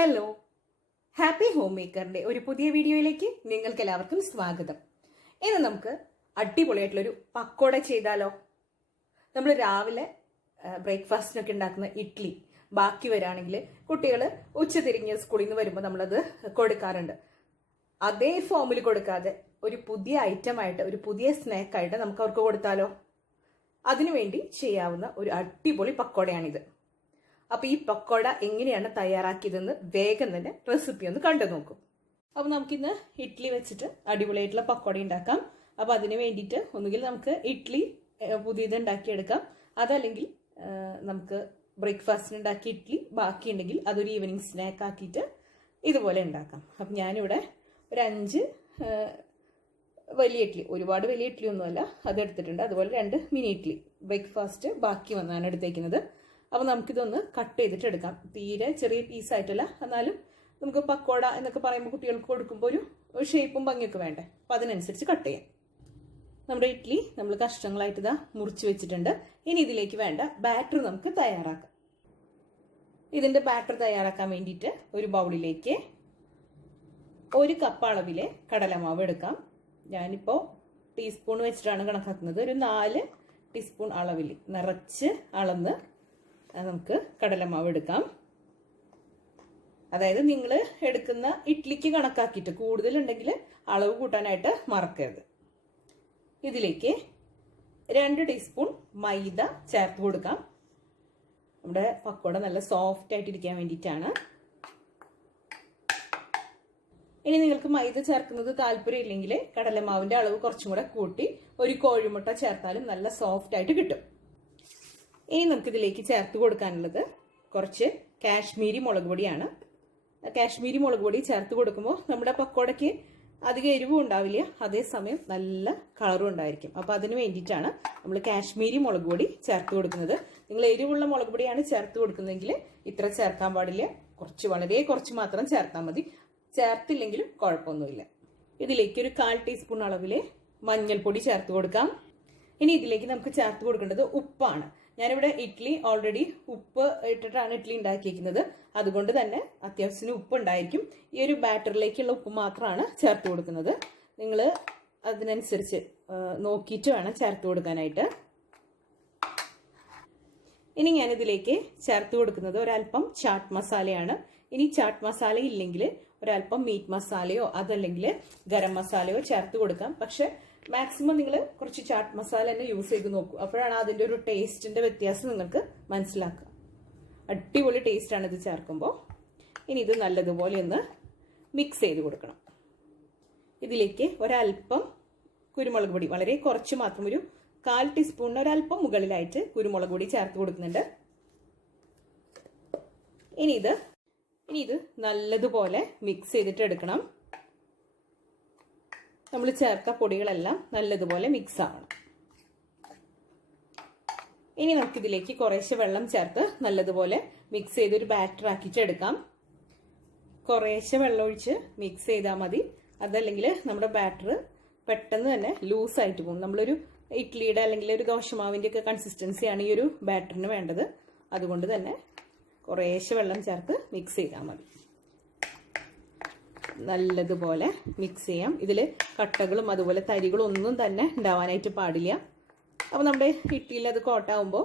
Hello, happy home മേക്കറിന്റെ ഒരു പുതിയ വീഡിയോയിലേക്ക് നിങ്ങൾക്ക് എല്ലാവർക്കും സ്വാഗതം. ഇന്ന് നമുക്ക് അടിപൊളിയായിട്ടുള്ളൊരു പക്കോട ചെയ്താലോ? നമ്മൾ രാവിലെ ബ്രേക്ക്ഫാസ്റ്റിനൊക്കെ ഉണ്ടാക്കുന്ന ഇഡ്ഡലി ബാക്കി വരികയാണെങ്കിൽ കുട്ടികൾ ഉച്ചതിരിഞ്ഞ് സ്കൂളിൽ നിന്ന് വരുമ്പോൾ നമ്മളത് കൊടുക്കാറുണ്ട്. അതേ ഫോമിൽ കൊടുക്കാതെ ഒരു പുതിയ ഐറ്റമായിട്ട്, ഒരു പുതിയ സ്നാക്കായിട്ട് നമുക്ക് അവർക്ക് കൊടുത്താലോ? അതിനുവേണ്ടി ചെയ്യാവുന്ന ഒരു അടിപൊളി പക്കോടയാണിത്. അപ്പോൾ ഈ പക്കോട എങ്ങനെയാണ് തയ്യാറാക്കിയതെന്ന് വേഗം തന്നെ റെസിപ്പി ഒന്ന് കണ്ടു നോക്കും. അപ്പോൾ നമുക്കിന്ന് ഇഡ്ഡലി വെച്ചിട്ട് അടിപൊളിയായിട്ടുള്ള പക്കോട ഉണ്ടാക്കാം. അപ്പോൾ അതിന് വേണ്ടിയിട്ട് ഒന്നുകിൽ നമുക്ക് ഇഡ്ഡലി പുതിയത് ഉണ്ടാക്കിയെടുക്കാം, അതല്ലെങ്കിൽ നമുക്ക് ബ്രേക്ക്ഫാസ്റ്റിന് ഉണ്ടാക്കിയ ഇഡ്ഡലി ബാക്കിയുണ്ടെങ്കിൽ അതൊരു ഈവനിങ് സ്നാക്ക് ആക്കിയിട്ട് ഇതുപോലെ ഉണ്ടാക്കാം. അപ്പം ഞാനിവിടെ ഒരു 5 വലിയ ഇഡ്ഡലി, ഒരുപാട് വലിയ ഇഡ്ഡലി ഒന്നുമല്ല, അതെടുത്തിട്ടുണ്ട്. അതുപോലെ 2 മിനി ഇഡ്ഡലി ബ്രേക്ക്ഫാസ്റ്റ് ബാക്കി വന്നാണ് എടുത്തേക്കുന്നത്. അപ്പോൾ നമുക്കിതൊന്ന് കട്ട് ചെയ്തിട്ട് എടുക്കാം. തീരെ ചെറിയ പീസായിട്ടല്ല, എന്നാലും നമുക്ക് പക്കോട എന്നൊക്കെ പറയുമ്പോൾ കുട്ടികൾക്ക് കൊടുക്കുമ്പോൾ ഒരു ഷേപ്പും ഭംഗിയൊക്കെ വേണ്ടേ, അപ്പോൾ അതിനനുസരിച്ച് കട്ട് ചെയ്യാം. നമ്മുടെ ഇഡ്ഡലി നമ്മൾ കഷ്ണങ്ങളായിട്ട് ഇതാ മുറിച്ച് വെച്ചിട്ടുണ്ട്. ഇനി ഇതിലേക്ക് വേണ്ട ബാറ്റർ നമുക്ക് തയ്യാറാക്കാം. ഇതിൻ്റെ ബാറ്റർ തയ്യാറാക്കാൻ വേണ്ടിയിട്ട് ഒരു ബൗളിലേക്ക് 1 കപ്പ് അളവിലെ കടലമാവ് എടുക്കാം. ഞാനിപ്പോൾ ടീസ്പൂൺ വെച്ചിട്ടാണ് കണക്കാക്കുന്നത്. ഒരു 4 ടീസ്പൂൺ അളവിൽ നിറച്ച് അളന്ന് നമുക്ക് കടലമാവ് എടുക്കാം. അതായത് നിങ്ങൾ എടുക്കുന്ന ഇഡ്ഡലിക്ക് കണക്കാക്കിയിട്ട് കൂടുതലുണ്ടെങ്കിൽ അളവ് കൂട്ടാനായിട്ട് മറക്കരുത്. ഇതിലേക്ക് 2 ടീസ്പൂൺ മൈദ ചേർത്ത് കൊടുക്കാം. നമ്മുടെ പക്കോട നല്ല സോഫ്റ്റ് ആയിട്ടിരിക്കാൻ വേണ്ടിയിട്ടാണ്. ഇനി നിങ്ങൾക്ക് മൈദ ചേർക്കുന്നത് താല്പര്യം ഇല്ലെങ്കിൽ കടലമാവിന്റെ അളവ് കുറച്ചും കൂടെ കൂട്ടി ഒരു കോഴിമുട്ട ചേർത്താലും നല്ല സോഫ്റ്റ് ആയിട്ട് കിട്ടും. ഇനി നമുക്കിതിലേക്ക് ചേർത്ത് കൊടുക്കാനുള്ളത് കുറച്ച് കാശ്മീരി മുളക് പൊടിയാണ്. കാശ്മീരി മുളക് പൊടി ചേർത്ത് കൊടുക്കുമ്പോൾ നമ്മുടെ പക്കോടയ്ക്ക് അധികം എരിവും ഉണ്ടാവില്ല, അതേസമയം നല്ല കളറും ഉണ്ടായിരിക്കും. അപ്പോൾ അതിന് വേണ്ടിയിട്ടാണ് നമ്മൾ കാശ്മീരി മുളക് പൊടി ചേർത്ത് കൊടുക്കുന്നത്. നിങ്ങൾ എരിവുള്ള മുളക് പൊടിയാണ് ചേർത്ത് കൊടുക്കുന്നതെങ്കിൽ ഇത്ര ചേർക്കാൻ പാടില്ല, വളരെ കുറച്ച് മാത്രം ചേർത്താൽ മതി. ചേർത്തില്ലെങ്കിലും കുഴപ്പമൊന്നുമില്ല. ഇതിലേക്ക് ഒരു 1/4 ടീസ്പൂൺ അളവിൽ മഞ്ഞൾപ്പൊടി ചേർത്ത് കൊടുക്കാം. ഇനി ഇതിലേക്ക് നമുക്ക് ചേർത്ത് കൊടുക്കേണ്ടത് ഉപ്പാണ്. ഞാനിവിടെ ഇഡ്ഡലി ഓൾറെഡി ഉപ്പ് ഇട്ടിട്ടാണ് ഇഡ്ഡലി ഉണ്ടാക്കിയിരിക്കുന്നത്, അതുകൊണ്ട് തന്നെ അത്യാവശ്യത്തിന് ഉപ്പ് ഉണ്ടായിരിക്കും. ഈ ഒരു ബാറ്ററിലേക്കുള്ള ഉപ്പ് മാത്രമാണ് ചേർത്ത് കൊടുക്കുന്നത്. നിങ്ങൾ അതിനനുസരിച്ച് നോക്കിയിട്ട് വേണം ചേർത്ത് കൊടുക്കാനായിട്ട്. ഇനി ഞാനിതിലേക്ക് ചേർത്ത് കൊടുക്കുന്നത് ഒരല്പം ചാട്ട് മസാലയാണ്. ഇനി ചാട്ട് മസാല ഇല്ലെങ്കിൽ ഒരല്പം മീറ്റ് മസാലയോ അതല്ലെങ്കിൽ ഗരം മസാലയോ ചേർത്ത് കൊടുക്കാം. പക്ഷെ മാക്സിമം നിങ്ങൾ കുറച്ച് ചാട്ട് മസാല തന്നെ യൂസ് ചെയ്ത് നോക്കൂ, അപ്പോഴാണ് അതിൻ്റെ ഒരു ടേസ്റ്റിന്റെ വ്യത്യാസം നിങ്ങൾക്ക് മനസ്സിലാക്കുക. അടിപൊളി ടേസ്റ്റാണ് ഇത് ചേർക്കുമ്പോൾ. ഇനി ഇത് നല്ലതുപോലെ ഒന്ന് മിക്സ് ചെയ്ത് കൊടുക്കണം. ഇതിലേക്ക് ഒരല്പം കുരുമുളക് പൊടി, വളരെ കുറച്ച് മാത്രം, ഒരു 1/4 ടീസ്പൂണിന് ഒരല്പം മുകളിലായിട്ട് കുരുമുളക് പൊടി ചേർത്ത് കൊടുക്കുന്നുണ്ട്. ഇനി ഇത് നല്ലതുപോലെ മിക്സ് ചെയ്തിട്ട് എടുക്കണം. നമ്മൾ ചേർത്ത പൊടികളെല്ലാം നല്ലതുപോലെ മിക്സ് ആവണം. ഇനി നമുക്കിതിലേക്ക് കുറേശ്ശെ വെള്ളം ചേർത്ത് നല്ലതുപോലെ മിക്സ് ചെയ്തൊരു ബാറ്റർ ആക്കിയിട്ട് എടുക്കാം. കുറേശ്ശെ വെള്ളം ഒഴിച്ച് മിക്സ് ചെയ്താൽ മതി, അതല്ലെങ്കിൽ നമ്മുടെ ബാറ്റർ പെട്ടെന്ന് തന്നെ ലൂസായിട്ട് പോകും. നമ്മളൊരു ഇഡ്ഡലിയുടെ അല്ലെങ്കിൽ ഒരു ദോശമാവിൻ്റെ ഒക്കെ കൺസിസ്റ്റൻസിയാണ് ഈ ഒരു ബാറ്ററിന് വേണ്ടത്. അതുകൊണ്ട് തന്നെ കുറേശ്ശെ വെള്ളം ചേർത്ത് മിക്സ് ചെയ്താൽ മതി. നല്ലതുപോലെ മിക്സ് ചെയ്യാം. ഇതിൽ കട്ടകളും അതുപോലെ തരികളും ഒന്നും തന്നെ ഉണ്ടാവാനായിട്ട് പാടില്ല. അപ്പോൾ നമ്മുടെ ഇഡ്ഡലിയിൽ അത് കോട്ടാവുമ്പോൾ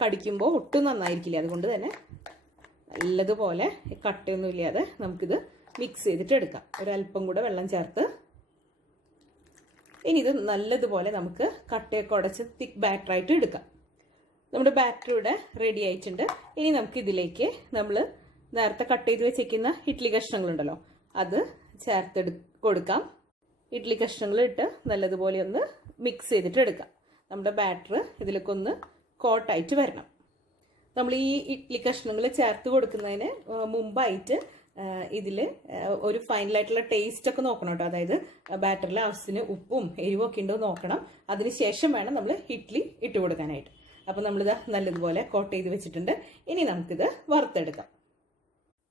കടിക്കുമ്പോൾ ഒട്ടും നന്നായിരിക്കില്ല. അതുകൊണ്ട് തന്നെ നല്ലതുപോലെ കട്ടയൊന്നും ഇല്ലാതെ നമുക്കിത് മിക്സ് ചെയ്തിട്ട് എടുക്കാം. ഒരല്പം കൂടെ വെള്ളം ചേർത്ത് ഇനി ഇത് നല്ലതുപോലെ നമുക്ക് കട്ടയൊക്കെ ഉടച്ച് തിക്ക് ബാറ്ററായിട്ട് എടുക്കാം. നമ്മുടെ ബാറ്റർ ഇവിടെ റെഡി ആയിട്ടുണ്ട്. ഇനി നമുക്ക് ഇതിലേക്ക് നമ്മൾ നേരത്തെ കട്ട് ചെയ്ത് വെച്ചേക്കുന്ന ഇഡ്ഡലി കഷ്ണങ്ങളുണ്ടല്ലോ, അത് ചേർത്തെടു കൊടുക്കാം. ഇഡ്ഡലി കഷ്ണങ്ങൾ ഇട്ട് നല്ലതുപോലെ ഒന്ന് മിക്സ് ചെയ്തിട്ട് എടുക്കാം. നമ്മുടെ ബാറ്റർ ഇതിലേക്ക് ഒന്ന് കോട്ടായിട്ട് വരണം. നമ്മൾ ഈ ഇഡ്ഡലി കഷ്ണങ്ങൾ ചേർത്ത് കൊടുക്കുന്നതിന് മുമ്പായിട്ട് ഇതിൽ ഒരു ഫൈനലായിട്ടുള്ള ടേസ്റ്റ് ഒക്കെ നോക്കണം കേട്ടോ. അതായത് ബാറ്ററിലെ ആവശ്യത്തിന് ഉപ്പും എരിവും ഒക്കെ ഉണ്ടോ നോക്കണം. അതിനുശേഷം വേണം നമ്മൾ ഇഡ്ഡലി ഇട്ട് കൊടുക്കാനായിട്ട്. അപ്പം നമ്മളിത് നല്ലതുപോലെ കോട്ട് ചെയ്ത് വെച്ചിട്ടുണ്ട്. ഇനി നമുക്കിത് വറുത്തെടുക്കാം.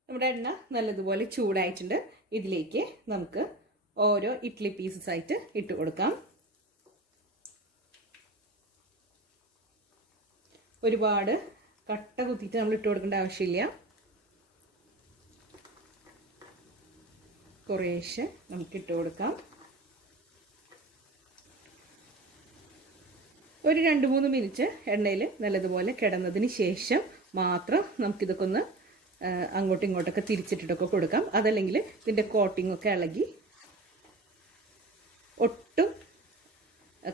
നമ്മുടെ എണ്ണ നല്ലതുപോലെ ചൂടായിട്ടുണ്ട്. ഇതിലേക്ക് നമുക്ക് ഓരോ ഇഡ്ഡലി പീസസ് ആയിട്ട് ഇട്ട് കൊടുക്കാം. ഒരുപാട് കട്ട കുത്തിയിട്ട് നമ്മൾ ഇട്ട് കൊടുക്കേണ്ട ആവശ്യമില്ല. കുറേശ്ശെ നമുക്ക് ഇട്ട് കൊടുക്കാം. ഒരു 2-3 മിനിറ്റ് എണ്ണയിൽ നല്ലതുപോലെ കിടന്നതിന് ശേഷം മാത്രം നമുക്കിതൊക്കെ ഒന്ന് അങ്ങോട്ടും ഇങ്ങോട്ടൊക്കെ തിരിച്ചിട്ടിട്ടൊക്കെ കൊടുക്കാം. അതല്ലെങ്കിൽ ഇതിൻ്റെ കോട്ടിങ്ങൊക്കെ ഇളകി ഒട്ടും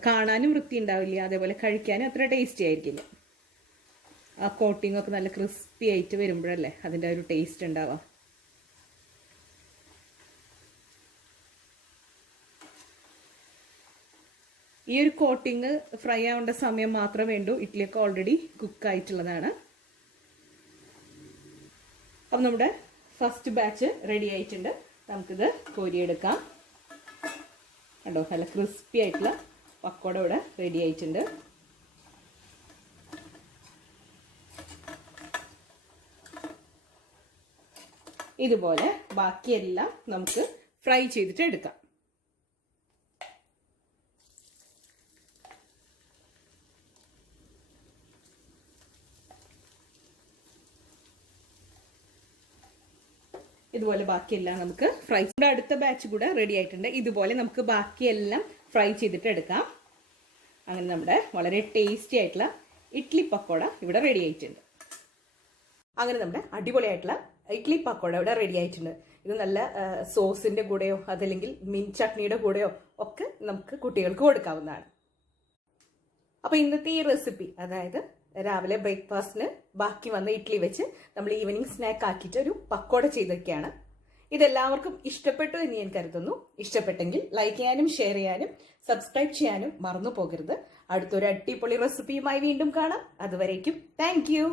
കാണാനും വൃത്തി ഉണ്ടാവില്ല, അതേപോലെ കഴിക്കാനും അത്ര ടേസ്റ്റി ആയിരിക്കില്ല. ആ കോട്ടിങ്ങൊക്കെ നല്ല ക്രിസ്പി ആയിട്ട് വരുമ്പോഴല്ലേ അതിൻ്റെ ഒരു ടേസ്റ്റ് ഉണ്ടാവാം. ഈ ഒരു കോട്ടിങ് ഫ്രൈ ആവേണ്ട സമയം മാത്രമേ വേണ്ടൂ. ഇഡ്ഡലിയൊക്കെ ഓൾറെഡി കുക്കായിട്ടുള്ളതാണ്. അപ്പം നമ്മുടെ ഫസ്റ്റ് ബാച്ച് റെഡി ആയിട്ടുണ്ട്. നമുക്കിത് കോരിയെടുക്കാം. കണ്ടോ, നല്ല ക്രിസ്പി ആയിട്ടുള്ള പക്കോട ഇവിടെ റെഡി ആയിട്ടുണ്ട്. ഇതുപോലെ ബാക്കിയെല്ലാം നമുക്ക് ഫ്രൈ ചെയ്തിട്ട് എടുക്കാം. ഇതുപോലെ ബാക്കിയെല്ലാം നമുക്ക് ഫ്രൈ. അടുത്ത ബാച്ച് കൂടെ റെഡി ആയിട്ടുണ്ട്. ഇതുപോലെ നമുക്ക് ബാക്കിയെല്ലാം ഫ്രൈ ചെയ്തിട്ട് എടുക്കാം. അങ്ങനെ നമ്മുടെ വളരെ ടേസ്റ്റി ആയിട്ടുള്ള ഇഡ്ഡലി പക്കോട ഇവിടെ റെഡി ആയിട്ടുണ്ട്. അങ്ങനെ നമ്മുടെ അടിപൊളിയായിട്ടുള്ള ഇഡ്ഡലി പക്കോട ഇവിടെ റെഡി ആയിട്ടുണ്ട്. ഇത് നല്ല സോസിന്റെ കൂടെയോ അതല്ലെങ്കിൽ മിൻ ചട്നിയുടെ കൂടെയോ ഒക്കെ നമുക്ക് കുട്ടികൾക്ക് കൊടുക്കാവുന്നതാണ്. അപ്പൊ ഇന്നത്തെ ഈ റെസിപ്പി, അതായത് രാവിലെ ബ്രേക്ക്ഫാസ്റ്റിന് ബാക്കി വന്ന ഇഡ്ഡലി വെച്ച് നമ്മൾ ഈവനിങ് സ്നാക്ക് ആക്കിയിട്ട് ഒരു പക്കോട ചെയ്തൊക്കെയാണ്. ഇതെല്ലാവർക്കും ഇഷ്ടപ്പെട്ടു എന്ന് ഞാൻ കരുതുന്നു. ഇഷ്ടപ്പെട്ടെങ്കിൽ ലൈക്ക് ചെയ്യാനും ഷെയർ ചെയ്യാനും സബ്സ്ക്രൈബ് ചെയ്യാനും മറന്നു പോകരുത്. അടുത്തൊരു അടിപൊളി റെസിപ്പിയുമായി വീണ്ടും കാണാം. അതുവരേക്കും താങ്ക് യു.